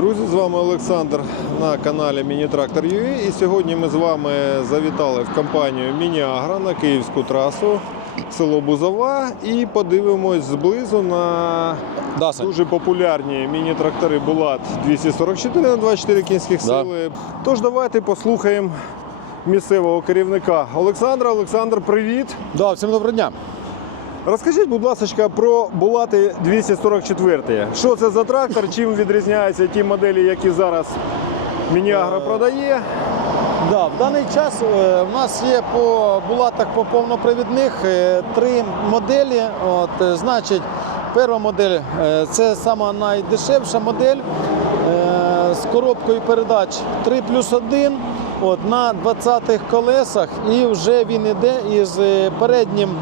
друзі! З вами Олександр на каналі Міні-Трактор І сьогодні ми з вами завітали в компанію Міні-Агро на київську трасу село Бузова і подивимось зблизу на Даса. дуже популярні міні-трактори Булат 244 на 24 кінських Да. сили. Тож давайте послухаємо місцевого керівника Олександра. Олександр, привіт! Да, всім доброго дня. Розкажіть, будь ласка, про Булати 244. Що це за трактор? Чим відрізняються ті моделі, які зараз Мініагро продає? Да, в даний час е, в нас є по булатах по повнопривідних е, три моделі. От, е, значить, перша модель е, це сама найдешевша модель е, з коробкою передач 3 плюс 1 от, на 20-х колесах. І вже він іде із е, переднім е,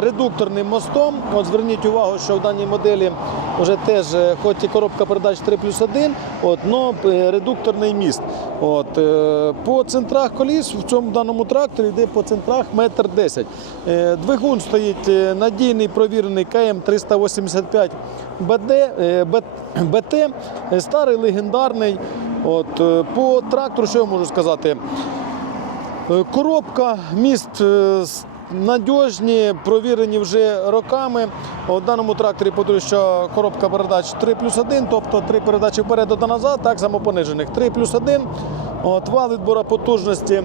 редукторним мостом. От зверніть увагу, що в даній моделі вже теж, е, хоч і коробка передач 3 плюс 1, от, е, редукторний міст. От, е, по центрах коліс в цьому даному тракторі йде по центрах метр 10. Е, Двигун стоїть е, надійний провірений КМ 385 БД, е, БТ, е, старий легендарний. От, е, по трактору, що я можу сказати? Е, Коробка, міст е, надіжні, провірені вже роками. У даному тракторі подаю, що коробка передач 3 плюс 1, тобто три передачі вперед та назад, так само понижених. 3 плюс 1. От, вал відбора потужності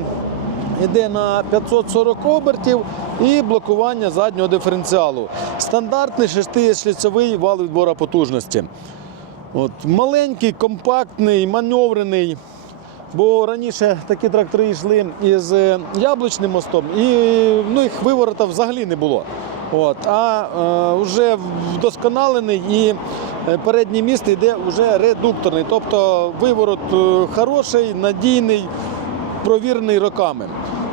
йде на 540 обертів і блокування заднього диференціалу. Стандартний шестишліцевий вал відбора потужності. От, маленький, компактний, маневрений. Бо раніше такі трактори йшли із е, яблучним мостом, і ну, їх виворота взагалі не було. От, а е, вже вдосконалений і е, передній міст йде вже редукторний. Тобто виворот е, хороший, надійний, провірений роками.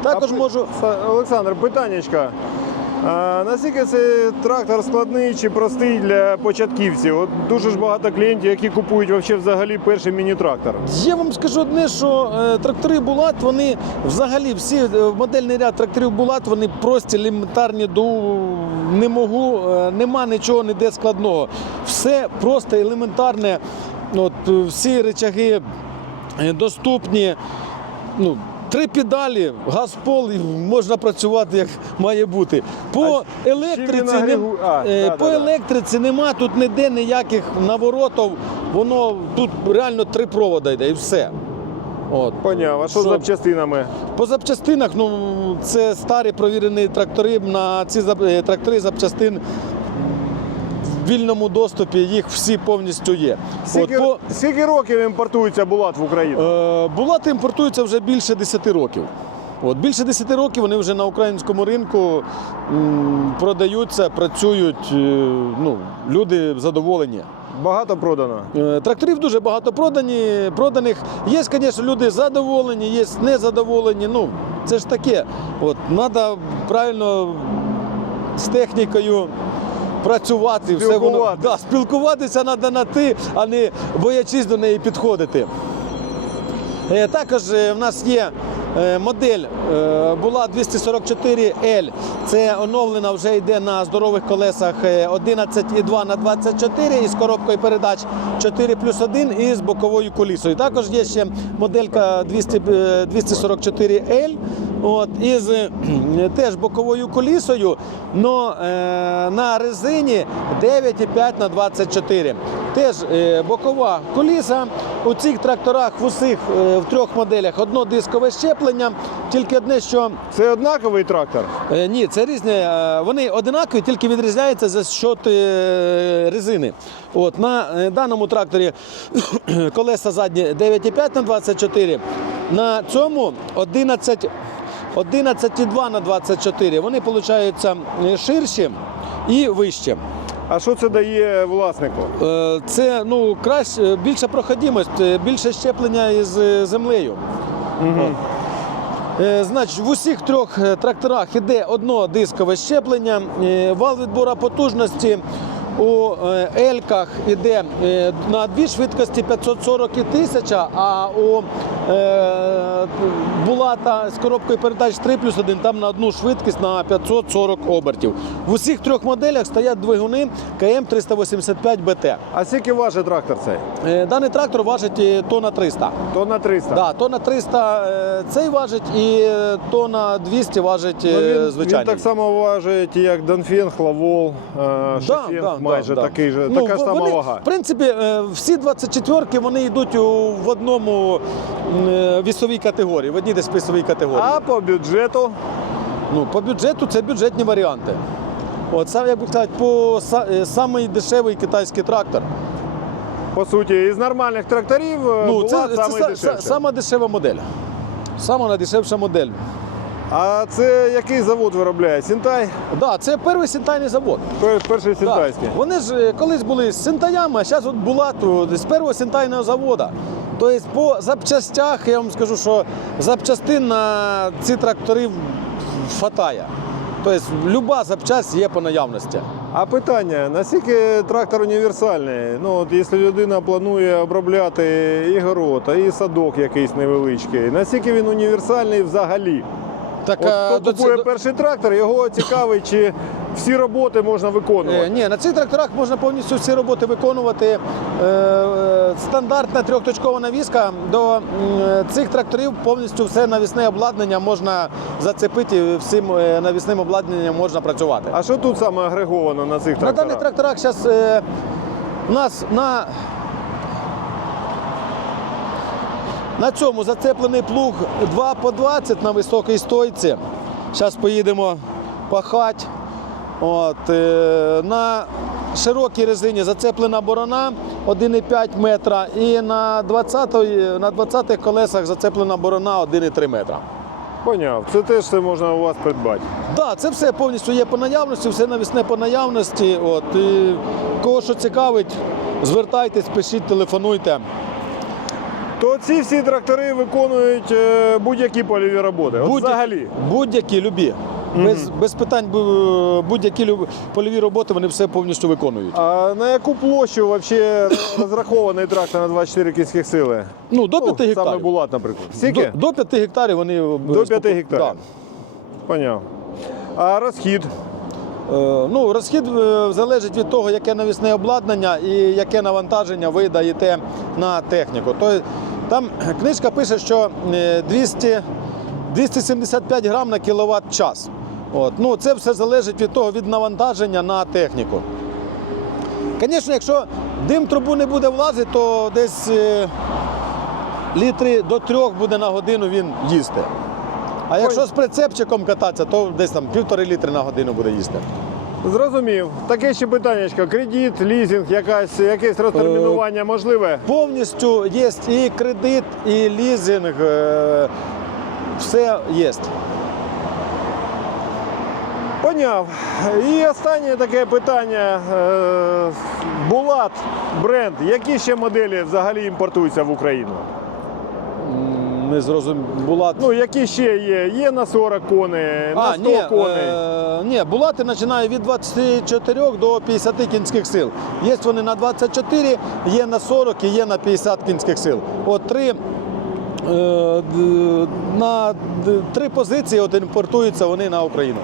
Також А, можу. Олександр, питаннячка. Наскільки цей трактор складний чи простий для початківців? От дуже ж багато клієнтів, які купують взагалі перший міні-трактор. Я вам скажу одне, що е, трактори Булат, вони взагалі всі е, модельний ряд тракторів Булат, вони прості, елементарні до не можу, е, нема нічого ніде складного. Все просто елементарне. От, всі речаги доступні. Ну, Три педалі, газ пол і можна працювати як має бути. По А електриці, чим він нем- агрегу- А, е, да, по да, да. електриці нема тут ніде ніяких наворотів. Воно тут реально три провода йде і все. От. Поняв, а що з Що? запчастинами? По запчастинах, ну це старі провірені трактори. На ці зап- е, трактори запчастин вільному доступі їх всі повністю є. Скільки, От, по, скільки років імпортується Булат в Україну? Е, Булати імпортуються вже більше 10 років. От, більше 10 років вони вже на українському ринку м, продаються, працюють, е, ну, люди задоволені. Багато продано. Е, Тракторів дуже багато продані, проданих. Є, звісно, люди задоволені, є незадоволені. Ну, це ж таке. От, треба правильно з технікою працювати. Все воно, да, спілкуватися треба на ти, а не боячись до неї підходити. Е, Також е, в нас є е, модель була 244L. Це оновлена вже йде на здорових колесах е, 11,2 на 24 із коробкою передач 4 плюс 1 і з боковою колісою. Також є ще моделька 200, е, 244L. От, із е, теж боковою колісою, но е, на резині 9,5 на 24. Теж е, бокова коліса. У цих тракторах в усіх е, в трьох моделях одно дискове щеплення, тільки одне, що Це однаковий трактор? Е, Ні, це різні. е, Вони одинакові, тільки відрізняються за счет е, резини. От, на е, даному тракторі колеса задні 9,5 на 24. На цьому 11, 11,2 на 24. Вони получаються е, ширші і вищі. А що це дає власнику? Е, Це ну, краще, більша проходимость, е, більше щеплення із землею. Е, Значить, в усіх трьох тракторах іде одно дискове щеплення, вал відбора потужності у е, Ельках іде е, на дві швидкості 540 і 1000, а у е, Булата з коробкою передач 3 плюс 1 там на одну швидкість на 540 обертів. В усіх трьох моделях стоять двигуни КМ 385 БТ. А скільки важить трактор цей? Даний трактор важить тонна 300. То на 300. Да, тонна 300 е, цей важить і тонна 200 важить Ну, він, він так само важить, як Донфен, Хлавол, е, Шефен, майже такий же, Ну, така ж сама вони, вага. В принципі, е, всі 24-ки вони йдуть у, в одному е, вісовій категорії, в одній десь вісовій категорії. А по бюджету Ну, по бюджету це бюджетні варіанти. От сам, як би сказати, по е, самий дешевий китайський трактор. По суті, із нормальних тракторів Ну, була це, це, са- сама дешева модель. Сама найдешевша модель. А це який завод виробляє? Сінтай? Да, це перший синтайний завод. Пер- Перший Да. Вони ж е, колись були з синтаями, а зараз от була з першого синтайного заводу. Тобто по запчастях я вам скажу, що запчастин на ці трактори хватає. Тобто люба запчасть є по наявності. А питання, наскільки трактор універсальний? Ну, от якщо людина планує обробляти і город, а і садок якийсь невеличкий, наскільки він універсальний взагалі? Так, От е, хто купує до- перший трактор, його цікавить, чи всі роботи можна Е, виконувати. Ні, на цих тракторах можна повністю всі роботи виконувати. Е, е, Стандартна трьохточкова навіска. До цих тракторів повністю все навісне обладнання можна зацепити, всім е, навісним обладнанням можна працювати. А що тут саме агреговано на цих тракторах? На даних тракторах? тракторах зараз е, у нас на, на цьому зацеплений плуг 2 по 20 на високій стойці. Зараз поїдемо пахати. От, е, на широкій резині зацеплена борона 1,5 метра і на 20 на 20 колесах зацеплена борона 1,3 метра. Поняв. Це теж все можна у вас придбати. Так, да, це все повністю є по наявності, все навісне по наявності. От, і кого що цікавить, звертайтесь, пишіть, телефонуйте. То ці всі трактори виконують е, будь-які польові роботи. От Будь-які- взагалі. Будь-які любі. Без, без питань будь-які польові роботи вони все повністю виконують. А на яку площу вообще розрахований трактор на 24 кінських сили? Ну, до 5 Ну, Саме гектарів. Булат, наприклад. Скільки? До, до 5 гектарів вони До 5 гектарів. Поняв. А розхід? Е, Ну, розхід е, залежить від того, яке навісне обладнання і яке навантаження ви даєте на техніку. Тобто, там книжка пише, що е, 200, 275 грам на кіловат час. От. Ну, це все залежить від того, від навантаження на техніку. Звісно, якщо дим трубу не буде влазити, то десь е, літри до трьох буде на годину він їсти. А якщо з прицепчиком кататися, то десь там півтори літри на годину буде їсти. Зрозумів. Таке ще питаннячко. Кредит, лізинг, якась, якесь розтермінування можливе? Повністю є і кредит, і лізинг. е, Все є. Поняв. І останнє таке питання. Е, Булат, бренд. Які ще моделі взагалі імпортуються в Україну? Не зрозумів. Булат... Ну, які ще є? Є на 40 коней, на 100 ні, коней. е, ні, булати починає від 24 до 50 кінських сил. Є вони на 24, є на 40 і є на 50 кінських сил. От три, е, на три позиції от імпортуються вони на Україну.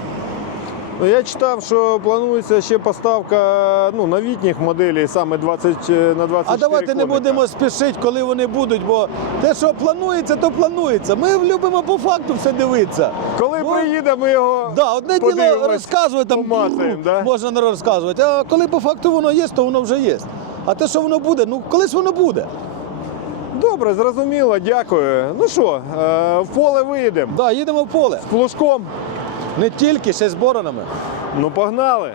Ну, я читав, що планується ще поставка ну, новітніх моделей саме 20, е, на 24 А давайте не будемо спішити, коли вони будуть, бо те, що планується, то планується. Ми любимо по факту все дивитися. Коли Бо- приїде, ми його Да, одне діло розказувати, там помацаємо, да? можна не розказувати. А коли по факту воно є, то воно вже є. А те, що воно буде, ну колись воно буде. Добре, зрозуміло, дякую. Ну що, е, в поле виїдемо. Да, їдемо в поле. З плужком. Не тільки ще й з боронами. Ну погнали.